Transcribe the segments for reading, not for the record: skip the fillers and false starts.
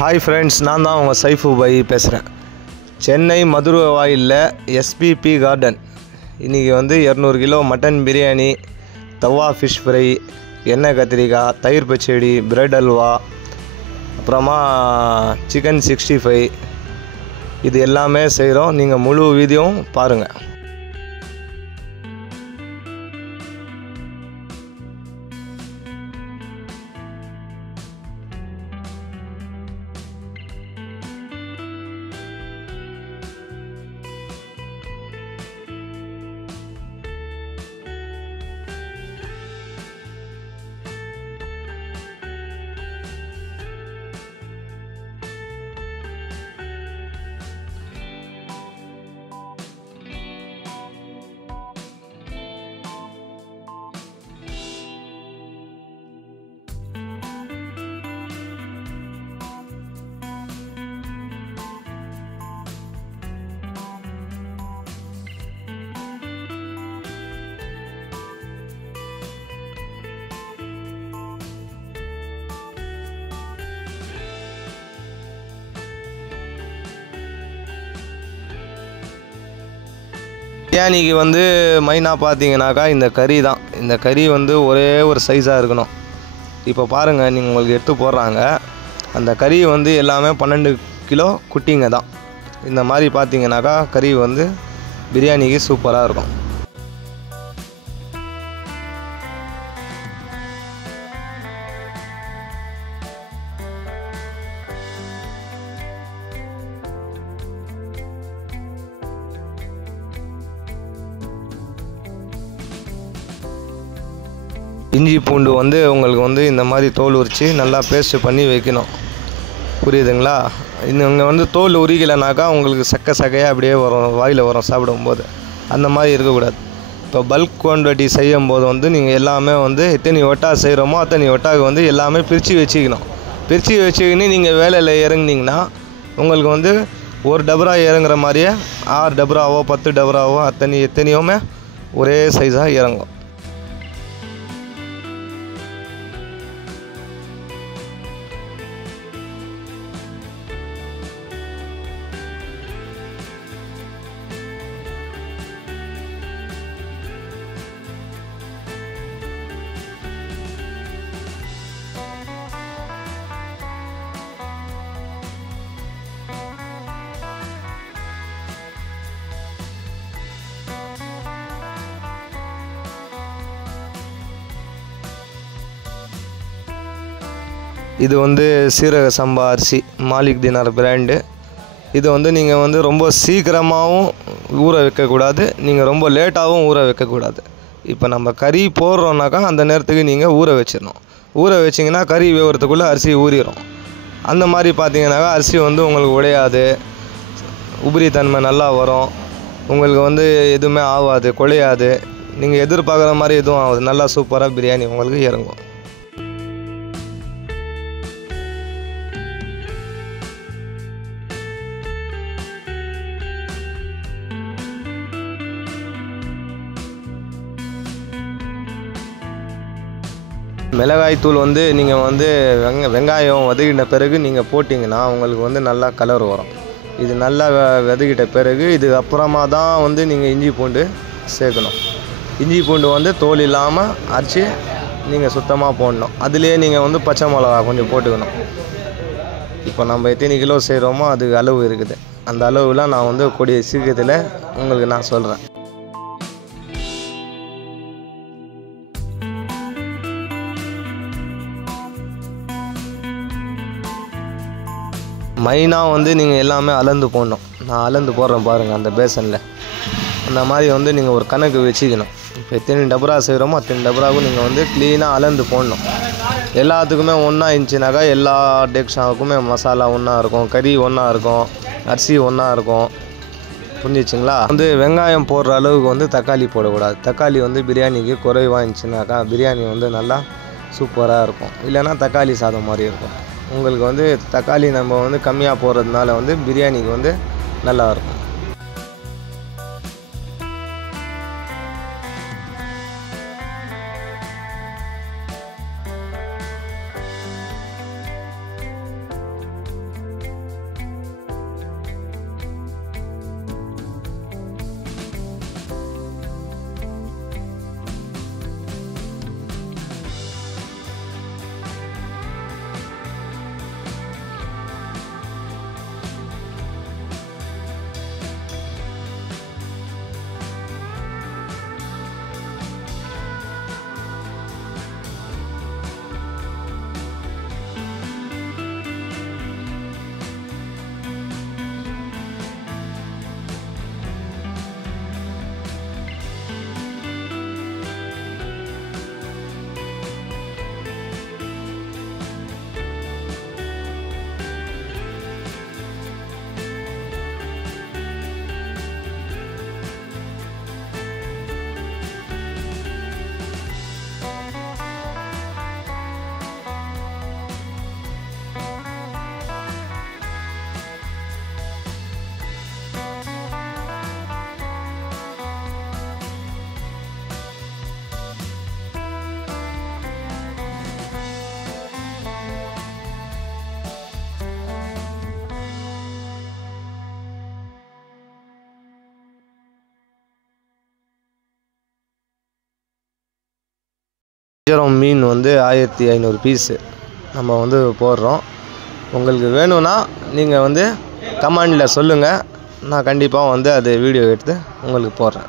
Hi friends, நான் தான் உங்கள் சைஃபு பாய் பேசுகிறேன். சென்னை மதுரை வாயிலில் எஸ்பிபி கார்டன் இன்றைக்கி 200 கிலோ மட்டன் பிரியாணி, தவா ஃபிஷ் ஃப்ரை, எண்ணெய் கத்திரிக்காய், தயிர் பச்சடி, பிரெட் அல்வா, அப்புறமா சிக்கன் 65 இது எல்லாமே செய்கிறோம். நீங்கள் முழு வீடியோவும் பாருங்கள். பிரியாணிக்கு மெயினாக பார்த்தீங்கன்னாக்கா இந்த கறி தான். இந்த கறி ஒரே ஒரு சைஸாக இருக்கணும். இப்போ பாருங்கள், நீங்கள் உங்களுக்கு எடுத்து போடுறாங்க. அந்த கறி எல்லாமே 12 கிலோ குட்டிங்க தான். இந்த மாதிரி பார்த்தீங்கன்னாக்கா கறி பிரியாணிக்கு சூப்பராக இருக்கும். இஞ்சி பூண்டு உங்களுக்கு இந்த மாதிரி தோல் உரித்து நல்லா பேஸ்ட்டு பண்ணி வைக்கணும். புரியுதுங்களா? இங்கே தோல் உரிக்கலைனாக்கா உங்களுக்கு சக்கையாக அப்படியே வரும், வாயில் வரும் சாப்பிடும்போது. அந்த மாதிரி இருக்கக்கூடாது. இப்போ பல்க் குவான்டிட்டி செய்யும் போது நீங்கள் எல்லாமே எத்தனை ஒட்டா செய்கிறோமோ அத்தனை ஒட்டாவுக்கு எல்லாமே பிரித்து வச்சுக்கணும். பிரித்து வச்சுக்கின்னு நீங்கள் வேலையில் இறங்குனீங்கன்னா உங்களுக்கு ஒரு டபரா இறங்குற மாதிரியே 6 டபராவோ 10 டபராவோ எத்தனையோமே ஒரே சைஸாக இறங்கும். இது சீரக சம்பா அரிசி, மாலிக் தினார் பிராண்டு. இது நீங்கள் ரொம்ப சீக்கிரமாகவும் ஊற வைக்கக்கூடாது, நீங்கள் ரொம்ப லேட்டாகவும் ஊற வைக்கக்கூடாது. இப்போ நம்ம கறி போடுறோன்னாக்கா அந்த நேரத்துக்கு நீங்கள் ஊற வச்சிடணும். ஊற வச்சிங்கன்னா கறி வேகிறதுக்குள்ளே அரிசி ஊறிடும். அந்த மாதிரி பார்த்தீங்கன்னாக்கா அரிசி உங்களுக்கு உடையாது, உபரித்தன்மை நல்லா வரும். உங்களுக்கு எதுவுமே ஆகாது, குழையாது. நீங்கள் எதிர்பார்க்குற மாதிரி எதுவும் ஆகாது. நல்லா சூப்பராக பிரியாணி உங்களுக்கு இறங்கும். மிளகாய் தூள் நீங்கள் வெங்காயம் வதக்கிட்ட பிறகு நீங்கள் போட்டிங்கன்னா உங்களுக்கு நல்லா கலர் வரும். இது நல்லா வதக்கிட்ட பிறகு இதுக்கு அப்புறமா தான் நீங்கள் இஞ்சி பூண்டு சேர்க்கணும். இஞ்சி பூண்டு தோல் இல்லாமல் அரைச்சி நீங்கள் சுத்தமாக போடணும். அதுலேயே நீங்கள் பச்சை மிளகா கொஞ்சம் போட்டுக்கணும். இப்போ நம்ம எத்தனை கிலோ செய்கிறோமோ அதுக்கு அளவு இருக்குது. அந்த அளவுலாம் நான் கூடிய சீக்கிரத்தில் உங்களுக்கு நான் சொல்கிறேன். மெயினாக நீங்கள் எல்லாமே அளந்து போடணும். நான் அளந்து போடுறேன் பாருங்கள் அந்த பேசனில். அந்த மாதிரி நீங்கள் ஒரு கணக்கு வச்சுக்கணும். இப்போ எத்தனை டபரா செய்கிறோமோ அத்தனை டபராவுக்கும் நீங்கள் க்ளீனாக அளந்து போடணும். எல்லாத்துக்குமே ஒன்றா இருந்துச்சுனாக்கா எல்லா டெக்ஷாவுக்குமே மசாலா ஒன்றா இருக்கும், கறி ஒன்றா இருக்கும், அரிசி ஒன்றா இருக்கும். புரிஞ்சிச்சுங்களா? வெங்காயம் போடுற அளவுக்கு தக்காளி போடக்கூடாது. தக்காளி பிரியாணிக்கு குறைவாக இருந்துச்சுனாக்கா பிரியாணி நல்லா சூப்பராக இருக்கும். இல்லைன்னா தக்காளி சாதம் மாதிரி இருக்கும். உங்களுக்கு தக்காளி நம்ம கம்மியாக போடுறதுனால பிரியாணிக்கு நல்லாயிருக்கும். வஞ்சரம் மீன் வந்து 1500 பீஸு நம்ம வந்து போடுறோம். உங்களுக்கு வேணும்னா நீங்கள் வந்து கமெண்டில் சொல்லுங்கள், நான் கண்டிப்பாக வந்து அது வீடியோ எடுத்து உங்களுக்கு போடுறேன்.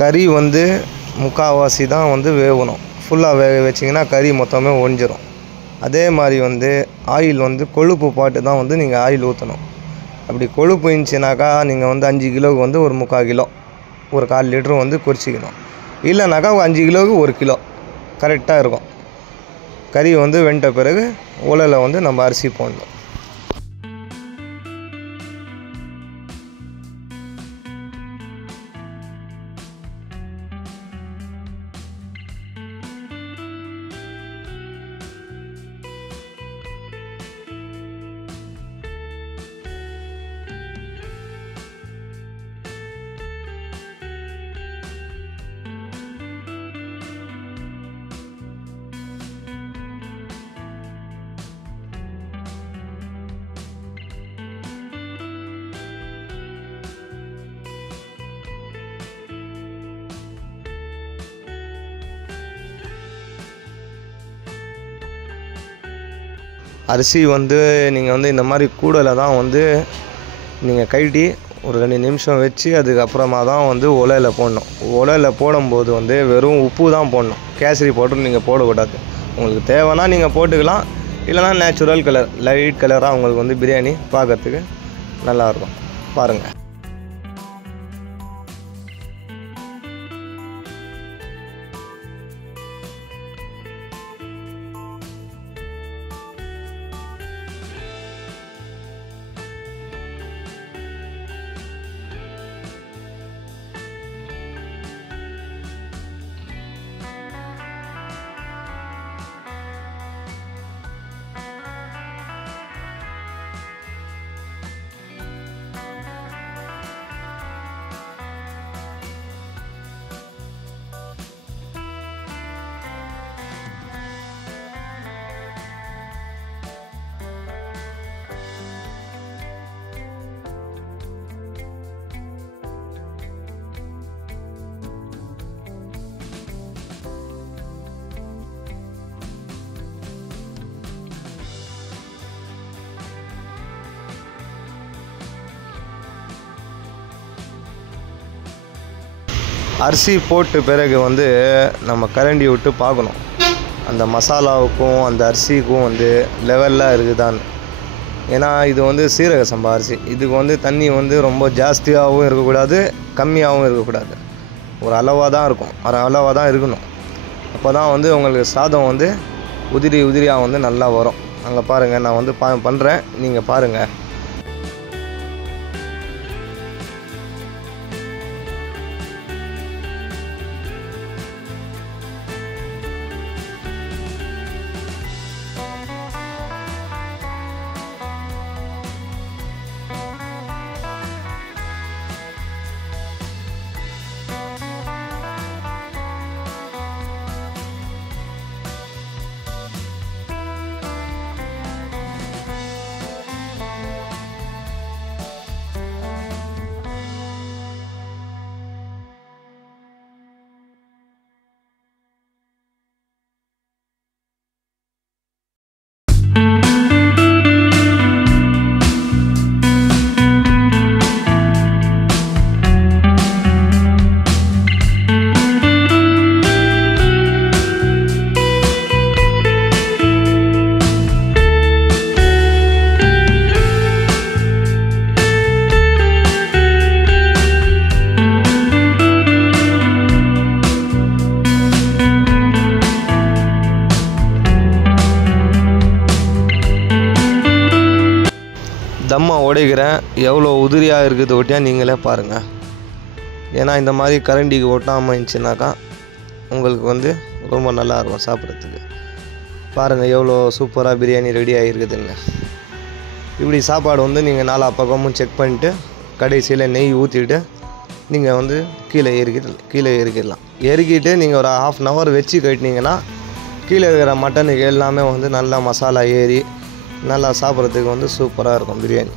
கறி வந்து முக்கால்வாசி தான் வந்து வேகணும். ஃபுல்லாக வேக வச்சிங்கன்னா கறி மொத்தமே ஒழிஞ்சிரும். அதே மாதிரி வந்து ஆயில் வந்து கொழுப்பு பாட்டு தான் வந்து நீங்கள் ஆயில் ஊற்றணும். அப்படி கொழுப்பு இருந்துச்சுனாக்கா நீங்கள் வந்து 5 கிலோவுக்கு வந்து ஒரு 3/4 கிலோ, ஒரு 1/4 லிட்டரு வந்து குறிச்சிக்கணும். இல்லைனாக்கா 5 கிலோவுக்கு 1 கிலோ கரெக்டாக இருக்கும். கறி வந்து வெந்த பிறகு உலையில் வந்து நம்ம அரிசி போடணும். அரிசி வந்து நீங்கள் வந்து இந்த மாதிரி கூடையில் தான் வந்து நீங்கள் கழட்டி ஒரு 2 நிமிஷம் வச்சு அதுக்கப்புறமா தான் வந்து உலையில் போடணும். உலையில் போடும்போது வந்து வெறும் உப்பு தான் போடணும். கேசரி பவுடர் நீங்கள் போடக்கூடாது. உங்களுக்கு தேவைன்னா நீங்கள் போட்டுக்கலாம், இல்லைனா நேச்சுரல் கலர் லைட் கலராக உங்களுக்கு வந்து பிரியாணி பார்க்குறதுக்கு நல்லாயிருக்கும். பாருங்கள். அரிசி போட்டு பிறகு வந்து நம்ம கரண்டி விட்டு பார்க்கணும், அந்த மசாலாவுக்கும் அந்த அரிசிக்கும் வந்து லெவலாக இருக்குதான்னு. ஏன்னா இது வந்து சீரக சம்பா அரிசி. இதுக்கு வந்து தண்ணி வந்து ரொம்ப ஜாஸ்தியாகவும் இருக்கக்கூடாது, கம்மியாகவும் இருக்கக்கூடாது. ஒரு அளவாக தான் இருக்கும், அளவாக தான் இருக்கணும். அப்போ தான் வந்து உங்களுக்கு சாதம் வந்து உதிரி உதிரியாக வந்து நல்லா வரும். அங்கே பாருங்கள், நான் வந்து பண்ணுறேன், நீங்கள் பாருங்கள். தம்மா உடைக்கிறேன், எவ்வளோ உதிரியாக இருக்குது ஒட்டியா நீங்களே பாருங்கள். ஏன்னா இந்த மாதிரி கரண்டிக்கு ஒட்டாமல் இருந்துச்சுனாக்கா உங்களுக்கு வந்து ரொம்ப நல்லாயிருக்கும் சாப்பிட்றதுக்கு. பாருங்கள் எவ்வளோ சூப்பராக பிரியாணி ரெடி ஆகிருக்குதுங்க. இப்படி சாப்பாடு வந்து நீங்கள் 4 பக்கமும் செக் பண்ணிவிட்டு கடைசியில் நெய் ஊற்றிட்டு நீங்கள் வந்து கீழே இறக்கிடலாம். இறக்கிட்டு நீங்கள் ஒரு 1/2 hour வச்சு கட்டினீங்கன்னா கீழே இருக்கிற மட்டனுக்கு எல்லாமே வந்து நல்லா மசாலா ஏறி நல்லா சாப்பிட்றதுக்கு வந்து சூப்பராக இருக்கும் பிரியாணி.